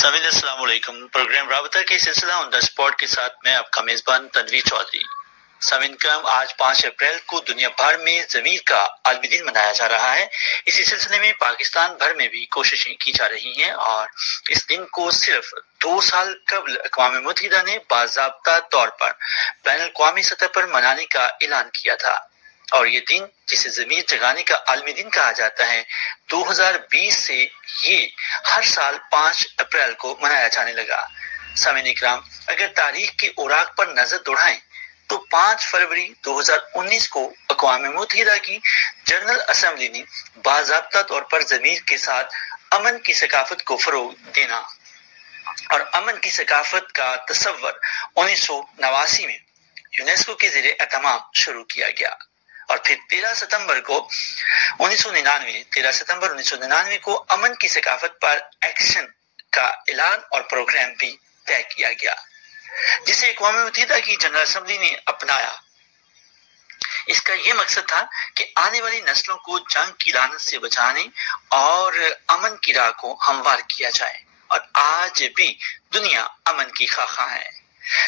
سامعین السلام علیکم۔ پروگرام رابطہ کے سلسلہ آن دا اسپاٹ کے ساتھ میں آپ کا میزبان تنویر چودھری۔ سامعین کرام، آج 5 اپریل کو دنیا بھر میں ضمیر کا عالمی دن منایا جا رہا ہے۔ اسی سلسلے میں پاکستان بھر میں بھی کوششیں کی جا رہی ہیں اور اس دن کو صرف 2 سال قبل اقوام متحدہ نے باضابطہ طور پر بین الاقوامی سطح پر منانے کا اعلان کیا تھا، اور یہ دن جسے ضمیر جگانے کا عالمی دن کہا جاتا ہے، 2020 سے یہ ہر سال 5 اپریل کو منایا جانے لگا۔ سامعین اکرام، اگر تاریخ کے اوراق پر نظر دوڑائیں تو 5 فروری 2019 کو اقوام متحدہ کی جنرل اسمبلی نے باضابطہ طور پر ضمیر کے ساتھ امن کی ثقافت کو فروغ دینا اور امن کی ثقافت کا تصور 1989 میں یونیسکو کے زیر اہتمام شروع کیا گیا، اور پھر 13 ستمبر 1999 کو امن کی ثقافت پر ایکشن کا اعلان اور پروگرام بھی طے کیا گیا، جسے اقوام متحدہ کی جنرل اسمبلی نے اپنایا۔ اس کا یہ مقصد تھا کہ آنے والی نسلوں کو جنگ کی لعنت سے بچانے اور امن کی راہ کو ہموار کیا جائے، اور آج بھی دنیا امن کی خواہاں ہے۔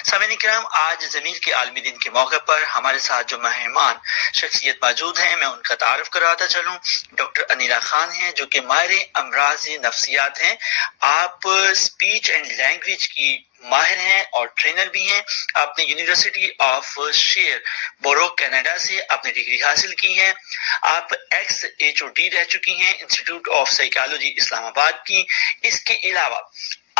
سامعین کرام، آج ضمیر کے عالمی دن کے موقع پر ہمارے ساتھ جو مہمان شخصیت موجود ہیں، میں ان کا تعارف کراتا چلوں۔ ڈاکٹر انیلا خان ہیں، جو کہ ماہر امراض نفسیات ہیں۔ آپ اسپیچ اینڈ لینگویج کی ماہر ہیں اور ٹرینر بھی ہیں۔ آپ نے یونیورسٹی آف شیر بورو کینیڈا سے اپنی ڈگری حاصل کی ہے۔ آپ ایکس HOD رہ چکی ہیں انسٹیٹیوٹ آف سائیکالوجی اسلام آباد کی۔ اس کے علاوہ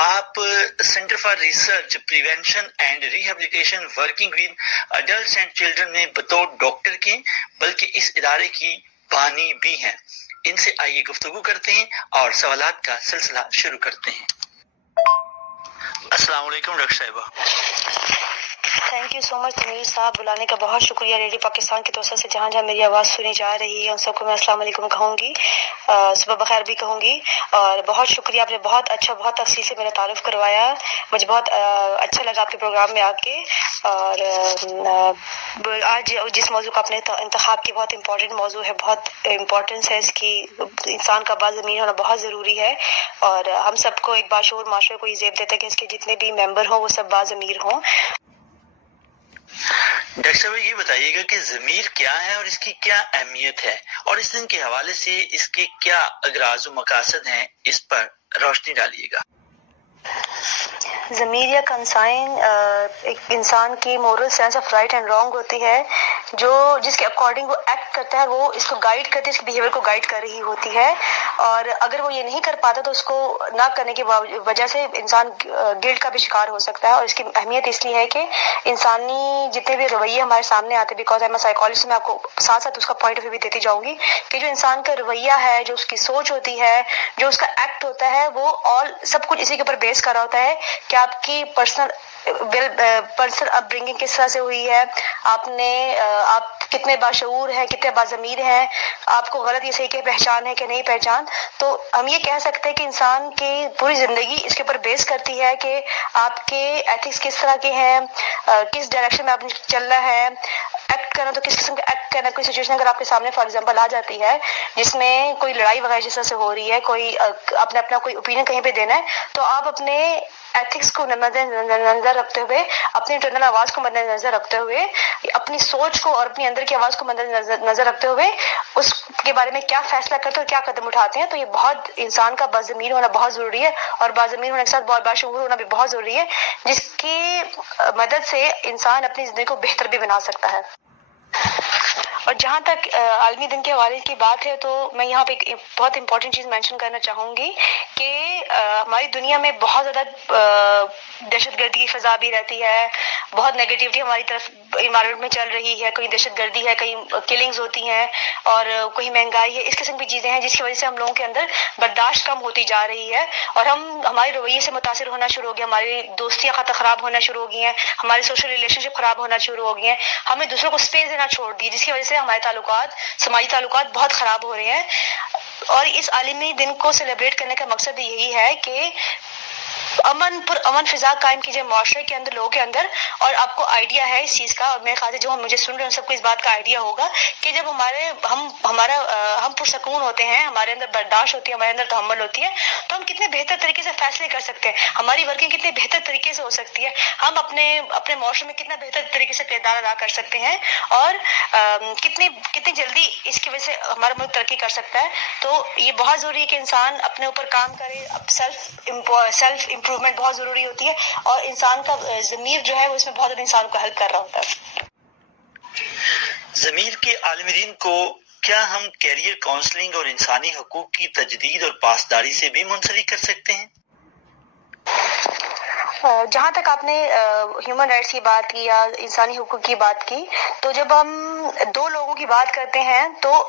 آپ centre for research prevention and rehabilitation working with adults and children میں بطور ڈاکٹر کے بلکہ اس ادارے کی بانی بھی ہیں۔ ان سے آئیے گفتگو کرتے ہیں اور سوالات کا سلسلہ شروع کرتے ہیں۔ السلام علیکم ڈاکٹر صاحبہ۔ تھینک یو سو مچ تنویر صاحب، بلانے کا بہت شکریہ۔ ریڈیو پاکستان کی توسط سے جہاں جہاں میری آواز سنی جا رہی ہے ان سب کو میں السلام علیکم کہوں گی، صبح بخیر بھی کہوں گی، اور بہت شکریہ، آپ نے بہت اچھا بہت تفصیل سے میرا تعارف کروایا۔ مجھے بہت اچھا لگا آپ کے پروگرام میں آ کے، اور آج جس موضوع کا آپ نے انتخاب کی بہت امپورٹنٹ موضوع ہے، بہت امپورٹنس ہے اس کی، انسان کا باضمیر ہونا بہت ضروری ہے، اور ہم سب کو ایک باشعور معاشرے کو یہ زیب دیتا ہے کہ اس کے جتنے بھی ممبر ہوں وہ سب باضمیر ہوں۔ ڈاکٹر صاحب، یہ بتائیے گا کہ ضمیر کیا ہے اور اس کی کیا اہمیت ہے، اور اس دن کے حوالے سے اس کے کیا اغراض و مقاصد ہیں، اس پر روشنی ڈالیے گا۔ ضمیر یا کنسائن ایک انسان کی moral sense of right and wrong ہوتی ہے، جو جس کے اکارڈنگ وہ ایکٹ کرتا ہے، وہ اس کو گائیڈ کرتی ہے، اس کے بیہیویئر کو گائیڈ کر رہی ہوتی ہے، اور اگر وہ یہ نہیں کر پاتا تو اس کو نہ کرنے کی وجہ سے انسان گلٹ کا بھی شکار ہو سکتا ہے۔ اور اس کی اہمیت اس لیے ہے کہ انسانی جتنے بھی رویے ہمارے سامنے آتے ہیں، بیکاز ایم اے سائیکالوجسٹ، میں آپ کو ساتھ ساتھ اس کا پوائنٹ آف ویو بھی دیتی جاؤں گی کہ جو انسان کا رویہ ہے، جو اس کی سوچ ہوتی ہے، جو اس کا ایکٹ ہوتا ہے، وہ آل سب کچھ اسی کے اوپر بیس کر رہا ہوتا ہے کہ آپ کی پرسنل اپ برنگنگ کس طرح سے ہوئی ہے، آپ کتنے باشعور ہیں، کتنے باضمیر ہیں، آپ کو غلط یا صحیح کی پہچان ہے کہ نہیں پہچان۔ تو ہم یہ کہہ سکتے ہیں کہ انسان کی پوری زندگی اس کے اوپر بیس کرتی ہے کہ آپ کے ایتھکس کس طرح کے ہیں، کس ڈائریکشن میں آپ نے چلنا ہے، ایکٹ کرنا تو کس قسم کا ایکٹ کرنا۔ کوئی سچویشن اگر آپ کے سامنے فار ایگزامپل آ جاتی ہے جس میں کوئی لڑائی وغیرہ جس طرح سے ہو رہی ہے، کوئی اپنا کوئی اوپینین کہیں پہ دینا ہے، تو آپ اپنے ایتھکس کو مد نظر رکھتے ہوئے، اپنی انٹرنل آواز کو مد نظر رکھتے ہوئے، اپنی سوچ کو اور اپنی اندر کی آواز کو مد نظر رکھتے ہوئے اس کے بارے میں کیا فیصلہ کرتے ہیں اور کیا قدم اٹھاتے ہیں۔ تو یہ بہت انسان کا باضمیر ہونا بہت ضروری ہے، اور باضمیر ہونے کے ساتھ بہت باشعور ہونا بھی بہت ضروری ہے، جس کی مدد سے انسان اپنی زندگی کو بہتر بھی بنا سکتا ہے۔ اور جہاں تک عالمی دن کے حوالے کی بات ہے، تو میں یہاں پہ ایک بہت امپورٹنٹ چیز مینشن کرنا چاہوں گی کہ ہماری دنیا میں بہت زیادہ دہشت گردی کی فضا بھی رہتی ہے، بہت نیگیٹیوٹی ہماری طرف انوائرمنٹ میں چل رہی ہے، کہیں دہشت گردی ہے، کہیں کلنگز ہوتی ہیں، اور کہیں مہنگائی ہے، اس قسم کی چیزیں ہیں جس کی وجہ سے ہم لوگوں کے اندر برداشت کم ہوتی جا رہی ہے، اور ہمارے رویے سے متاثر ہونا شروع ہو گیا، ہماری دوستیاں خراب ہونا شروع ہو گئی ہیں، ہماری سوشل ریلیشن شپ خراب ہونا شروع ہو گئی ہیں، ہمیں دوسروں کو اسپیس دینا چھوڑ دی، جس کی وجہ سے ہمارے تعلقات، سماجی تعلقات بہت خراب ہو رہے ہیں۔ اور اس عالمی دن کو سیلیبریٹ کرنے کا مقصد یہی ہے کہ امن فضا قائم کیجیے معاشرے کے اندر، لوگوں کے اندر. اور آپ کو آئیڈیا ہے اس چیز کا، اور میرے خیال سے جو مجھے سن رہے ہیں سب کو اس بات کا آئیڈیا ہوگا کہ جب ہم پرسکون ہوتے ہیں، ہمارے اندر برداشت ہوتی ہے، ہمارے اندر تحمل ہوتی ہے، تو ہم کتنے بہتر طریقے سے فیصلے کر سکتے ہیں، ہماری ورکنگ کتنے بہتر طریقے سے ہو سکتی ہے، ہم اپنے معاشرے میں کتنا بہتر طریقے سے کردار ادا کر سکتے ہیں، اور کتنی جلدی اس کی وجہ سے ہمارا ملک ترقی کر سکتا ہے. تو یہ بہت ضروری ہے کہ انسان اپنے اوپر کام کرے، سیلف امپروومنٹ بہت ضروری ہوتی ہے، اور انسان کا ضمیر جو ہے وہ اس میں بہت زیادہ انسان کو ہیلپ کر رہا ہوتا ہے. ضمیر کے عالم دین کو کیا ہم کیریئر کاؤنسلنگ اور انسانی حقوق کی تجدید اور پاسداری سے بھی منسلک کر سکتے ہیں؟ جہاں تک آپ نے ہیومن رائٹس کی بات کی یا انسانی حقوق کی بات کی، تو جب ہم دو لوگوں کی بات کرتے ہیں تو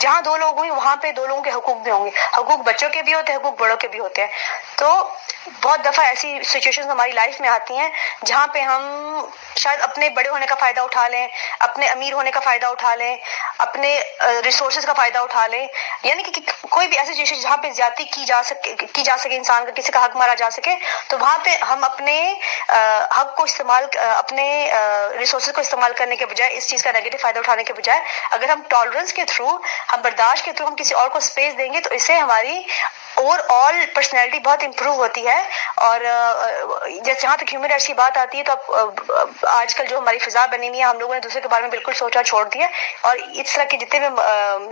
جہاں دو لوگ ہوئے وہاں پہ دو لوگوں کے حقوق بھی ہوں گے، حقوق بچوں کے بھی ہوتے ہیں، حقوق بڑوں کے بھی ہوتے ہیں. تو بہت دفعہ ایسی سچویشنز ہماری لائف میں آتی ہیں جہاں پہ ہم شاید اپنے بڑے ہونے کا فائدہ اٹھا لیں، اپنے امیر ہونے کا فائدہ اٹھا لیں، اپنے ریسورسز کا فائدہ اٹھا لیں، یعنی کہ کوئی بھی ایسی سچویشن جہاں پہ زیادتی کی جا سکے انسان کا، کسی کا حق مارا جا سکے، تو وہاں پہ ہم اپنے حق کو استعمال، اپنے ریسورسز کو استعمال کرنے کے بجائے، اس چیز کا نیگیٹو فائدہ اٹھانے کے بجائے، اگر ہم ٹالرنس کے تھرو، ہم برداشت کے تھرو ہم کسی اور کو اسپیس دیں گے تو اس سے ہماری اوور آل پرسنالٹی بہت امپروو ہوتی ہے. اور جہاں تک ہیومن رائٹس کی بات آتی ہے تو آج کل جو ہماری فضا بنی ہوئی ہے، ہم لوگوں نے دوسرے کے بارے میں بالکل سوچا چھوڑ دیا، اور اس طرح کے جتنے بھی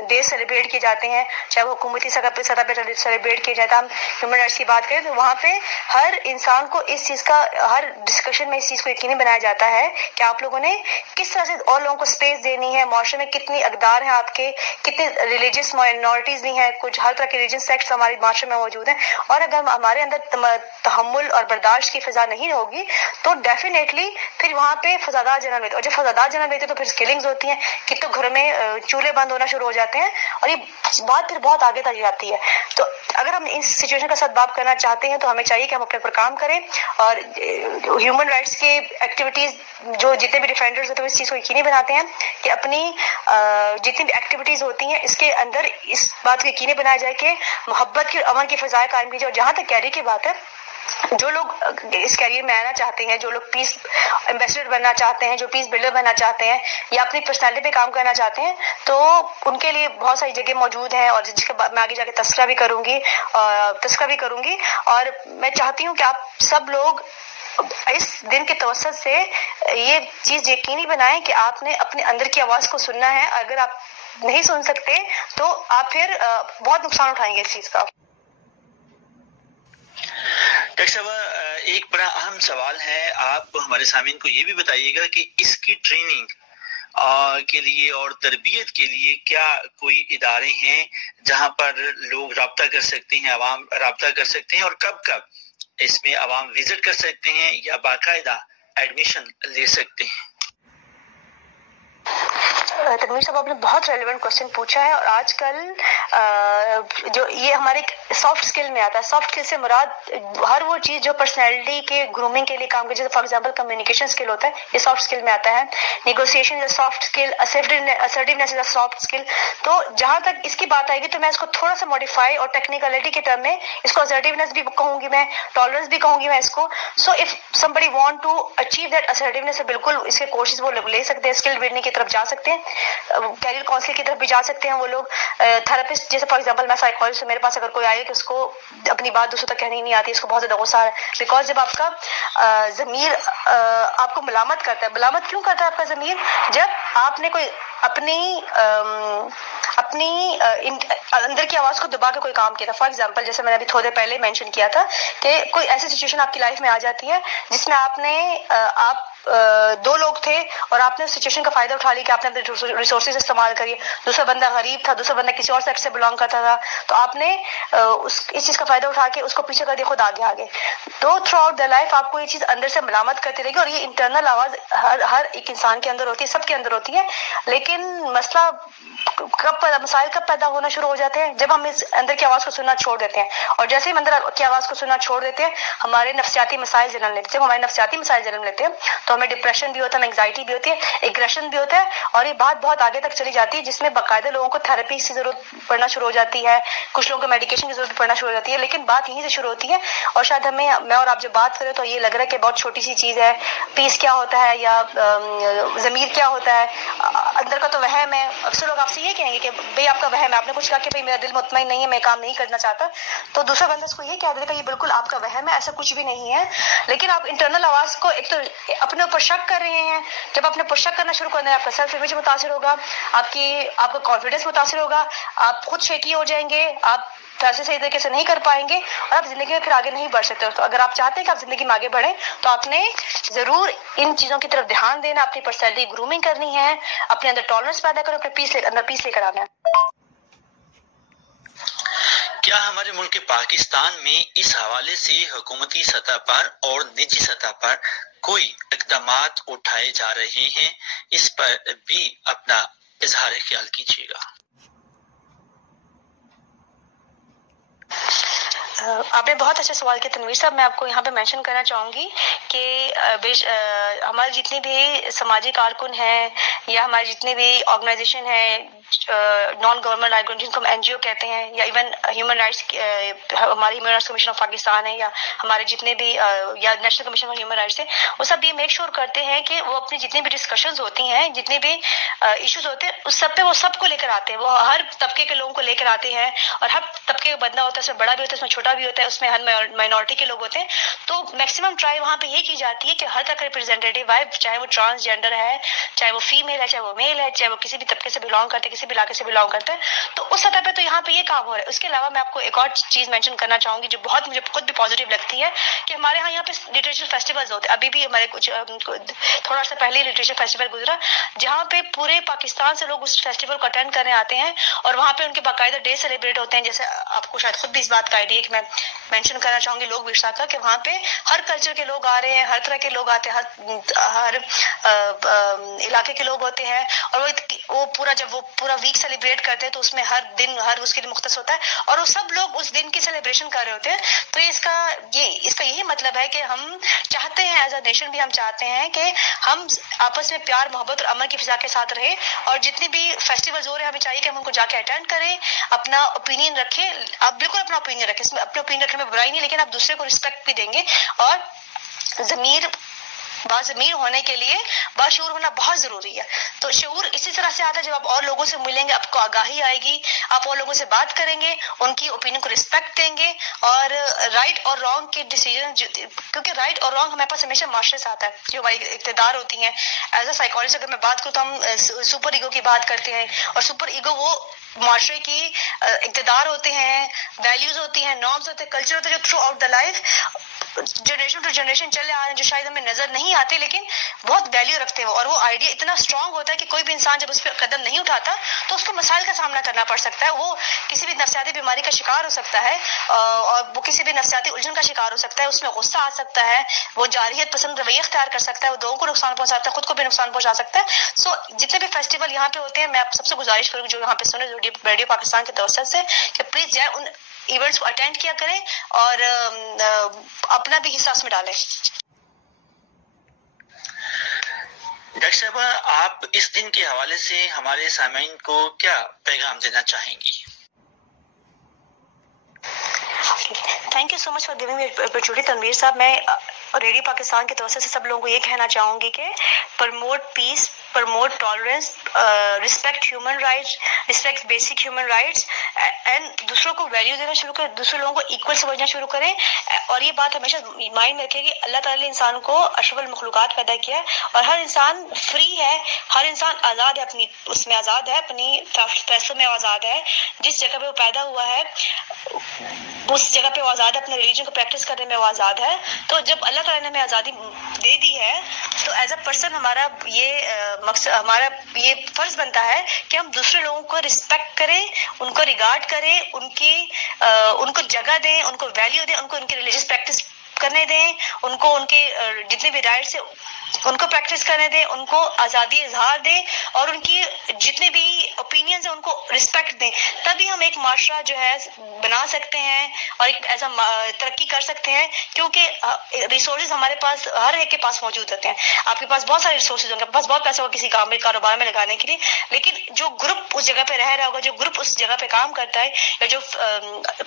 ڈے سیلیبریٹ کیے جاتے ہیں، چاہے وہ حکومتی سطح پہ سیلیبریٹ کیے جاتا ہے، ہم ہیومن رائٹس کی بات کریں تو وہاں پہ ہر انسان کو اس چیز کا، ہر ڈسکشن میں اس چیز کو یقینی بنایا جاتا ہے کہ آپ لوگوں نے کس طرح سے اور لوگوں کو اسپیس دینی ہے، معاشرے میں کتنی اقدار ہیں آپ کے، کتنے ریلیجیس مائنورٹیز بھی ہیں، کچھ ہر طرح کے ریلیجن سیکٹس ہمارے معاشرے میں موجود ہیں، اور اگر ہمارے اندر تحمل اور برداشت کی فضا نہیں ہوگی تو ڈیفینیٹلی پھر وہاں پہ فسادات جنم لیتے، اور جب فسادات جنم لیتے تو پھر کلنگز ہوتی ہیں، کتنے گھروں میں چولہے بند ہونا شروع ہو جاتے ہیں، اور یہ بات پھر بہت آگے تک جاتی ہے. تو اگر ہم اس سچویشن کا سدباب کرنا چاہتے ہیں تو ہمیں چاہیے کہ ہم اپنے اوپر کام کریں، اور ہیومن رائٹس کی ایکٹیویٹیز جو جتنے بھی ڈیفینڈرز ہوتے ہیں اس چیز کو یقینی بناتے ہیں کہ اپنی جتنی بھی ایکٹیویٹیز ہوتی ہیں اس کے اندر اس بات کو یقینی بنایا جائے کہ محبت کی اور امن کی فضائیں قائم کی جائے. اور جہاں تک کیریئر کی بات ہے، جو لوگ اس کیریئر میں آنا چاہتے ہیں، جو لوگ پیس ایمبیسڈر بننا چاہتے ہیں، جو پیس بلڈر بننا چاہتے ہیں، یا اپنی پرسنالٹی پہ کام کرنا چاہتے ہیں، تو ان کے لیے بہت ساری جگہ موجود ہیں، اور جس کے بعد میں آگے جا کے تذکرہ بھی کروں گی. اور میں چاہتی ہوں کہ آپ سب لوگ اس دن کے توسط سے یہ چیز یقینی بنائیں کہ آپ نے اپنے اندر کی آواز کو سننا ہے. اگر آپ نہیں سن سکتے تو آپ پھر بہت نقصان اٹھائیں گے اس چیز کا. ڈاکٹر صاحب، ایک بڑا اہم سوال ہے، آپ ہمارے سامعین کو یہ بھی بتائیے گا کہ اس کی ٹریننگ کے لیے اور تربیت کے لیے کیا کوئی ادارے ہیں جہاں پر لوگ رابطہ کر سکتے ہیں، عوام رابطہ کر سکتے ہیں، اور کب کب اس میں عوام وزٹ کر سکتے ہیں یا باقاعدہ ایڈمیشن لے سکتے ہیں؟ تنویر صاحب، آپ نے بہت ریلیونٹ کوشچن پوچھا ہے، اور آج کل جو یہ ہمارے سافٹ اسکل میں آتا ہے، سافٹ اسکل سے مراد ہر وہ چیز جو پرسنالٹی کے گرومنگ کے لیے کام کرتی ہے، جیسے فار ایگزامپل کمیونیکیشن اسکل ہوتا ہے، یہ سافٹ اسکل میں آتا ہے، negotiation is a soft skill, assertiveness is a soft skill. تو جہاں تک اس کی بات آئے گی تو میں اس کو تھوڑا سا ماڈیفائی اور ٹیکنیکلٹی کے ٹرم میں اس کو اسرٹیونیس بھی کہوں گی، میں ٹالرنس بھی کہوں گی میں اس کو. So if somebody want to achieve that assertiveness، بالکل اس کے کورسز وہ لے سکتے ہیں، اسکل بلڈنگ کی طرف جا سکتے ہیں، کیریئر کاؤنسلنگ کی طرف بھی جا سکتے ہیں وہ لوگ. تھراپسٹ جیسے فار ایگزامپل میں سائیکالوجسٹ، میرے پاس اگر کوئی آئے کہ اس کو اپنی بات دوسروں تک کہنی نہیں آتی، اس کو بہت زیادہ غصہ آ رہا ہے، بیکاز جب آپ کا ضمیر آپ کو ملامت کرتا ہے، ملامت کیوں کرتا ہے آپ کا ضمیر؟ جب آپ نے کوئی اپنی اندر کی آواز کو دبا کے کوئی کام کیا تھا. فار ایگزامپل جیسے میں نے ابھی تھوڑے دیر پہلے مینشن کیا تھا کہ کوئی ایسی سچویشن آپ کی لائف میں آ جاتی ہے جس میں آپ دو لوگ تھے اور آپ نے اس سچویشن کا فائدہ اٹھا لیا کہ آپ نے اپنے ریسورسز استعمال کریے. دوسرا بندہ غریب تھا، دوسرا بندہ کسی اور سیکٹ سے بلانگ کرتا تھا، تو آپ نے اس چیز کا فائدہ اٹھا کے اس کو پیچھے کر دیا، خود آگے. تو تھرو آؤٹ دا لائف آپ کو یہ چیز اندر سے ملامت کرتی رہے گی، اور یہ انٹرنل آواز ہر ایک انسان کے اندر ہوتی ہے، سب کے اندر ہوتی ہے. لیکن مسئلہ مسائل کب پیدا ہونا شروع ہو جاتے ہیں؟ جب ہم اس اندر کی آواز کو سننا چھوڑ دیتے ہیں، اور جیسے ہم اندر کی آواز کو سننا چھوڑ دیتے ہیں ہمارے نفسیاتی مسائل جنم لیتے ہیں. جب ہمارے نفسیاتی مسائل جنم لیتے ہیں تو ہمیں ڈپریشن بھی ہوتا ہے، انگزائٹی بھی ہوتی ہے، ایگریشن بھی ہوتا ہے، اور یہ بات بہت آگے تک چلی جاتی ہے جس میں باقاعدہ لوگوں کو تھراپی کی ضرورت پڑنا شروع ہو جاتی ہے، کچھ لوگوں کو میڈیکیشن کی ضرورت پڑنا شروع ہو جاتی ہے. لیکن بات یہیں سے شروع ہوتی ہے، اور شاید میں اور آپ جب بات کریں تو یہ لگ رہا ہے کہ بہت چھوٹی سی چیز ہے. پیس کیا ہوتا ہے یا ضمیر کیا ہوتا ہے؟ اندر کا تو وہم ہے. اکثر لوگ آپ سے یہ کہیں گے کہ بھئی آپ کا وہم ہے. آپ نے کچھ کہا کہ بھئی میرا دل مطمئن نہیں ہے، میں کام نہیں کرنا چاہتا، تو دوسرا بندہ اس کو یہ کہہ دے گا یہ بالکل آپ کا وہم ہے، ایسا کچھ بھی نہیں ہے. لیکن آپ انٹرنل آواز کو ایک تو اپنے اوپر شک کر رہے ہیں. جب اپنے اوپر شک کرنا شروع کرنا ہے آپ کا سیلف امیج متاثر ہوگا، آپ کا کانفیڈنس متاثر ہوگا، آپ خود شیکی ہو جائیں گے، آپ فیصلے صحیح طریقے سے نہیں کر پائیں گے، اور آپ زندگی میں پھر آگے نہیں بڑھ سکتے. تو اگر آپ چاہتے ہیں کہ آپ زندگی میں آگے بڑھیں تو آپ نے ضرور ان چیزوں کی طرف دھیان دینا، اپنی پرسنالٹی گرومنگ کرنی ہے، اپنے اندر ٹالرنس پیدا کرو، اپنے اندر پیس لے کر آنا ہے. کیا ہمارے ملک پاکستان میں اس حوالے سے حکومتی سطح پر اور نجی سطح پر کوئی اقدامات اٹھائے جا رہے ہیں؟ اس پر بھی اپنا اظہار خیال کیجیے گا. آپ نے بہت اچھا سوال کیا تنویر صاحب. میں آپ کو یہاں پہ مینشن کرنا چاہوں گی کہ ہمارے جتنے بھی سماجی کارکن ہیں یا ہمارے جتنے بھی آرگنائزیشن ہیں نان گورنمنٹ آرگنائزیشن جن کو ہم این جی او کہتے ہیں، یا ایون ہیومن رائٹس، ہماری human rights commission of Pakistan ہے، یا ہمارے جتنے بھی یا national commission of human rights ہے، وہ سب یہ میک شور کرتے ہیں کہ وہ اپنی جتنی بھی ڈسکشنز ہوتی ہیں، جتنے بھی ایشوز ہوتے ہیں، اس سب پہ وہ سب کو لے کر آتے ہیں. وہ ہر طبقے کے لوگوں کو لے کر آتے ہیں، اور ہر طبقے کا بندہ ہوتا ہے، اس میں بڑا بھی ہوتا ہے، اس میں چھوٹا بھی ہوتا ہے، اس میں ہر مائنورٹی کے لوگ ہوتے ہیں. تو میکسیمم ٹرائی وہاں پہ یہ کی جاتی ہے کہ ہر طرح کا ریپرزینٹیٹیو آئے، چاہے وہ ٹرانسجینڈر ہے، چاہے وہ فیمیل ہے، چاہے وہ میل ہے، چاہے وہ کسی بھی طبقے سے بلانگ کرتے ہیں، کسی بھی علاقے سے بلانگ کرتے ہیں. تو اس سطح پہ تو یہاں پہ یہ کام ہو رہا ہے. اس کے علاوہ میں آپ کو ایک اور چیز مینشن کرنا چاہوں گی جو بہت مجھے خود بھی پازیٹیو لگتی ہے، کہ ہمارے یہاں پہ لٹریچر فیسٹیولز ہوتے ہیں. ابھی بھی ہمارے کچھ تھوڑا سا پہلے لٹریچر فیسٹیول گزرا، جہاں پہ پورے پاکستان سے لوگ اس فیسٹیول کو اٹینڈ کرنے آتے ہیں، اور وہاں پہ ان کے باقاعدہ ڈے سیلیبریٹ ہوتے ہیں. جیسے آپ کو شاید خود بھی اس بات کا آئیڈیا ہے کہ میں مینشن کرنا چاہوں گی لوگ ورثہ کا، کہ وہاں پہ ہر کلچر کے لوگ آ رہے ہیں، ہر طرح کے لوگ آتے ہیں، ہر علاقے کے لوگ ہوتے ہیں، اور وہ پورا جب وہ پورا ویک سیلیبریٹ کرتے ہیں تو اس میں ہر دن ہر اس کے لیے مختص ہوتا ہے، اور وہ سب لوگ اس دن کی سیلیبریشن کر رہے ہوتے ہیں. تو اس کا یہی مطلب ہے کہ ہم چاہتے ہیں ایز اے نیشن بھی ہم چاہتے ہیں کہ ہم آپس میں پیار محبت اور امن کی فضا کے ساتھ رہیں، اور جتنے بھی فیسٹیولز ہو رہے ہیں ہمیں چاہیے کہ ہم ان کو جا کے اٹینڈ کریں، اپنا اوپینین رکھیں. آپ بالکل اپنا اوپینین رکھیں، اس میں اپنا اوپینین رکھنے میں برائی نہیں، لیکن آپ دوسرے کو رسپیکٹ بھی دیں گے. اور باضمیر ہونے کے لیے باشعور ہونا بہت ضروری ہے. تو شعور اسی طرح سے آتا ہے جب آپ اور لوگوں سے ملیں گے، آپ کو آگاہی آئے گی، آپ اور لوگوں سے بات کریں گے، ان کی اوپینین کو رسپیکٹ دیں گے، اور رائٹ اور رانگ کے ڈیسیجن، کیونکہ رائٹ اور رانگ ہمارے پاس ہمیشہ معاشرے سے آتا ہے، جو ہماری اقتدار ہوتی ہیں. ایز اے سائیکالوجسٹ اگر میں بات کروں تو ہم سپر ایگو کی بات کرتے ہیں، اور سپر ایگو وہ معاشرے کی اقتدار ہوتے ہیں، ویلیوز ہوتی ہیں، نارمز ہوتے ہیں، کلچر ہوتے ہیں جو throughout the life generation to generation چلے آ رہے ہیں، جو شاید ہمیں نظر نہیں آتے لیکن بہت ویلیو رکھتے ہیں. اور وہ آئیڈیا اتنا اسٹرانگ ہوتا ہے کہ کوئی بھی انسان جب اس پہ قدم نہیں اٹھاتا تو اس کو مسائل کا سامنا کرنا پڑ سکتا ہے. وہ کسی بھی نفسیاتی بیماری کا شکار ہو سکتا ہے، اور وہ کسی بھی نفسیاتی الجھن کا شکار ہو سکتا ہے، اس میں غصہ آ سکتا ہے، وہ جارحیت پسند رویہ اختیار کر سکتا ہے، وہ لوگوں کو نقصان پہنچا سکتا ہے، خود کو بھی نقصان پہنچا سکتا ہے. سو جتنے بھی فیسٹیول یہاں پہ ہوتے ہیں، میں آپ سب سے گزارش کروں گی جو یہاں پہ سن رہے ریڈیو پاکستان کے توسط سے، کہ پلیز جائیں ان ایونٹس کو اٹینڈ کیا کریں اور اپنا بھی حصہ اس میں ڈالیں. ڈاکٹر صاحبہ، آپ اس دن کے حوالے سے ہمارے سامعین کو کیا پیغام دینا چاہیں گی؟ Thank you so much for giving me opportunity Tanveer صاحب. میں ریڈیو پاکستان کے توسط سے سب لوگوں کو یہ کہنا چاہوں گی کہ promote peace, promote tolerance, respect human rights, respect basic human rights, and دوسروں کو ویلیو دینا شروع کریں، دوسرے لوگوں کو ایکول سمجھنا شروع کریں. اور یہ بات ہمیشہ مائنڈ میں رکھیں کہ اللہ تعالیٰ نے انسان کو اشرف المخلوقات پیدا کیا ہے، اور ہر انسان فری ہے، ہر انسان آزاد ہے، اپنی اس میں آزاد ہے، اپنی فیصلوں میں آزاد ہے. جس جگہ پہ وہ پیدا ہوا ہے اس جگہ پہ وہ آزاد ہے، اپنے ریلیجن کو پریکٹس کرنے میں وہ آزاد ہے. تو جب اللہ تعالیٰ نے ہمیں آزادی دے دی ہے تو ایز اے پرسن ہمارا یہ مقصد، ہمارا یہ فرض بنتا ہے کہ ہم دوسرے لوگوں کو رسپیکٹ کریں، ان کو ریگارڈ کریں، ان کو جگہ دیں، ان کو ویلیو دیں، ان کو ان کی ریلیجس پریکٹس کرنے دیں، ان کو ان کے جتنے بھی رائٹس ہیں ان کو پریکٹس کرنے دیں، ان کو آزادی اظہار دیں اور ان کی جتنے بھی اوپینینز ہیں ان کو رسپیکٹ دیں، تبھی ہم ایک معاشرہ جو ہے بنا سکتے ہیں اور ایک ایسا ترقی کر سکتے ہیں، کیونکہ ریسورسز ہمارے پاس ہر ایک کے پاس موجود ہوتے ہیں. آپ کے پاس بہت سارے ریسورسز ہوں گے، آپ کے پاس بہت پیسہ ہوگا کسی کام میں کاروبار میں لگانے کے لیے، لیکن جو گروپ اس جگہ پہ رہ رہا ہوگا، جو گروپ اس جگہ پہ کام کرتا ہے یا جو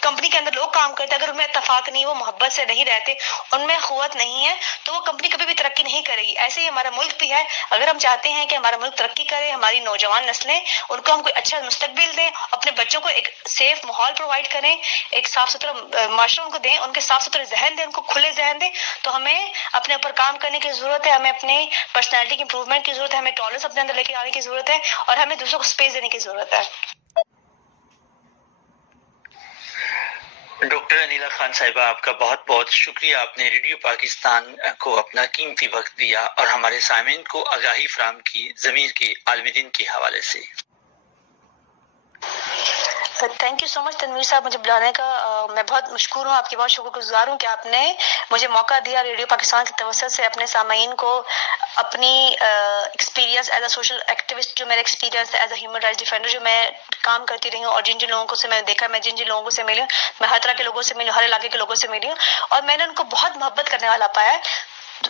کمپنی کے اندر لوگ کام کرتے ہیں، اگر ان میں اتفاق نہیں، وہ محبت سے نہیں رہتے، ان میں قوت نہیں ہے، تو وہ کمپنی کبھی بھی ترقی نہیں کرے گی. ایسے ہی ہمارا ملک بھی ہے، اگر ہم چاہتے ہیں کہ ہمارا ملک ترقی کرے، ہماری نوجوان نسلیں، ان کو ہم کوئی اچھا مستقبل دیں، اپنے بچوں کو ایک سیف ماحول پرووائڈ کریں، ایک صاف ستھرا معاشرہ ان کو دیں، ان کے صاف ستھرے ذہن دیں، ان کو کھلے ذہن دیں، تو ہمیں اپنے اوپر کام کرنے کی ضرورت ہے، ہمیں اپنی پرسنالٹی کی امپروومنٹ کی ضرورت ہے، ہمیں ٹالرنس اپنے اندر لے کے آنے کی ضرورت ہے، اور ہمیں دوسروں کو اسپیس دینے کی ضرورت ہے. ڈاکٹر انیلا خان صاحبہ، آپ کا بہت بہت شکریہ. آپ نے ریڈیو پاکستان کو اپنا قیمتی وقت دیا اور ہمارے سامعین کو آگاہی فراہم کی ضمیر کے عالم دن کے حوالے سے. تھینک یو سو مچ تنویر صاحب، مجھے بلانے کا میں بہت مشکور ہوں، آپ کی بہت شکر گزار ہوں کہ آپ نے مجھے موقع دیا ریڈیو پاکستان کی توسط سے اپنے سامعین کو اپنی experience as a social activist, جو میرا ایکسپیرینس ہے as a human rights defender, جو میں کام کرتی رہی ہوں اور جن لوگوں کو سے میں نے دیکھا، میں جن لوگوں سے ملی ہوں، میں ہر طرح کے لوگوں سے ملی ہوں، ہر علاقے کے لوگوں سے ملی ہوں، اور میں نے ان کو بہت محبت کرنے والا پایا ہے،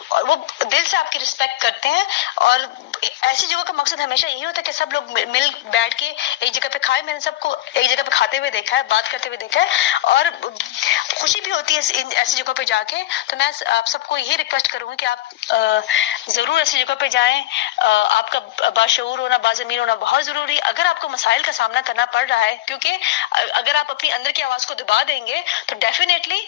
اور وہ دل سے آپ کی رسپیکٹ کرتے ہیں. اور ایسی جگہوں کا مقصد ہمیشہ یہی ہوتا ہے کہ سب لوگ مل بیٹھ کے ایک جگہ پہ کھائے. میں نے سب کو ایک جگہ پہ کھاتے ہوئے دیکھا ہے، بات کرتے ہوئے دیکھا ہے، اور خوشی بھی ہوتی ہے ایسی جگہوں پہ جا کے. تو میں آپ سب کو یہی ریکویسٹ کروں گی کہ آپ ضرور ایسی جگہ پہ جائیں. آپ کا باشعور ہونا، باضمیر ہونا بہت ضروری. اگر آپ کو مسائل کا سامنا کرنا پڑ رہا ہے، کیونکہ اگر آپ اپنی اندر کی آواز کو دبا دیں گے تو ڈیفینیٹلی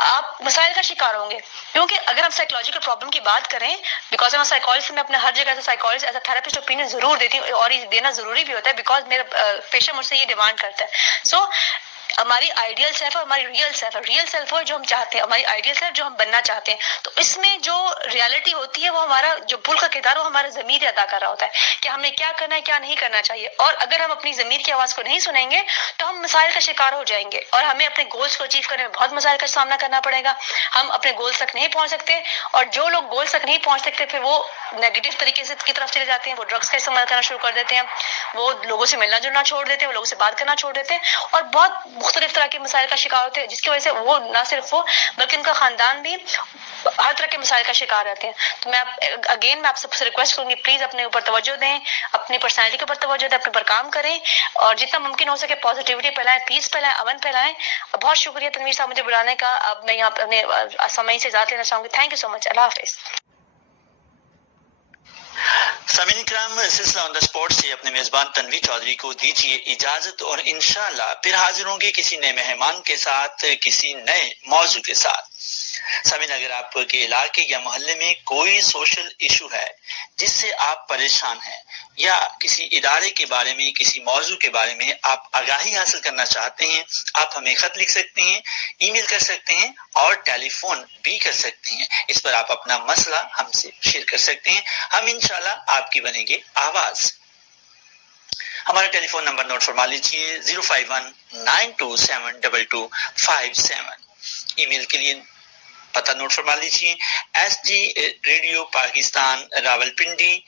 آپ مسائل کا شکار ہوں گے. کیونکہ اگر ہم سائیکولوجیکل پرابلم کی بات کریں، بیکاز میں سائیکالوجسٹ میں اپنے ہر جگہ سے psychologist as a therapist opinion ضرور دیتی ہوں، اور یہ دینا ضروری بھی ہوتا ہے بیکاز میرا پیشہ مجھ سے یہ ڈیمانڈ کرتا ہے. سو ہماری آئیڈیل سیلف اور ہماری ریئل سیلف جو ہم چاہتے ہیں، ہماری آئیڈیل سیلف جو ہم بننا چاہتے ہیں، تو اس میں جو ریالٹی ہوتی ہے وہ ہمارا جو بھول کا کردار وہ ہمارا ضمیر ادا کر رہا ہوتا ہے کہ ہمیں کیا کرنا ہے، کیا نہیں کرنا چاہیے. اور اگر ہم اپنی ضمیر کی آواز کو نہیں سنیں گے تو ہم مسائل کا شکار ہو جائیں گے، اور ہمیں اپنے گولز کو اچیو کرنے میں بہت مسائل کا سامنا کرنا پڑے گا. ہم اپنے گولز تک نہیں پہنچ سکتے، اور جو لوگ گولز تک نہیں پہنچ سکتے پھر وہ نیگیٹو طریقے سے کی طرف چلے جاتے ہیں، وہ ڈرگس کا استعمال کرنا شروع کر دیتے ہیں، وہ لوگوں سے ملنا جلنا چھوڑ دیتے ہیں، وہ لوگوں سے بات کرنا چھوڑ دیتے ہیں، اور بہت مختلف طرح کے مسائل کا شکار ہوتے ہیں، جس کی وجہ سے وہ نہ صرف وہ بلکہ ان کا خاندان بھی ہر طرح کے مسائل کا شکار رہتے ہیں. تو میں آپ سب سے ریکویسٹ کروں گی، پلیز اپنے اوپر توجہ دیں، اپنی پرسنالٹی کے اوپر توجہ دیں، اپنے اوپر کام کریں، اور جتنا ممکن ہو سکے پازیٹیوٹی پھیلائیں، پیس پھیلائیں، امن پھیلائیں. بہت شکریہ تنویر صاحب مجھے بلانے کا. اب میں یہاں اپنے سامعین سے اجازت لینا چاہوں گی. تھینک یو سو مچ. اللہ حافظ. سامعین کرام، سلسلہ آن دا اسپاٹ سے اپنے میزبان تنویر چودھری کو دیجیے اجازت، اور انشاءاللہ پھر حاضر ہوں گے کسی نئے مہمان کے ساتھ، کسی نئے موضوع کے ساتھ. سامعین، اگر آپ کے علاقے یا محلے میں کوئی سوشل ایشو ہے جس سے آپ پریشان ہیں، یا کسی ادارے کے بارے میں، کسی موضوع کے بارے میں آپ آگاہی حاصل کرنا چاہتے ہیں، آپ ہمیں خط لکھ سکتے ہیں، ای میل کر سکتے ہیں، اور ٹیلی فون بھی کر سکتے ہیں. اس پر آپ اپنا مسئلہ ہم سے شیئر کر سکتے ہیں، ہم انشاءاللہ آپ کی بنیں گے آواز. ہمارا ٹیلی فون نمبر نوٹ فرما لیجیے، 05192272257. ای میل کے لیے پتہ نوٹ فرما لیجیے، SG Pakistan Rawalpindi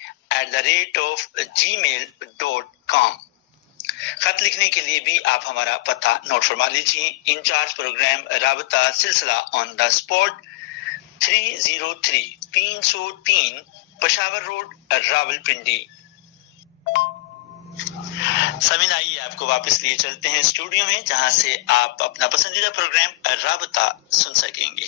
@gmail.com. خط لکھنے کے لیے بھی آپ ہمارا پتہ نوٹ فرما لیجیے. انچارج پروگرام رابطہ سلسلہ on the spot, 303 Peshawar road, Rawalpindi. سامعین، آئیے آپ کو واپس لیے چلتے ہیں اسٹوڈیو میں، جہاں سے آپ اپنا پسندیدہ پروگرام رابطہ سن سکیں گے.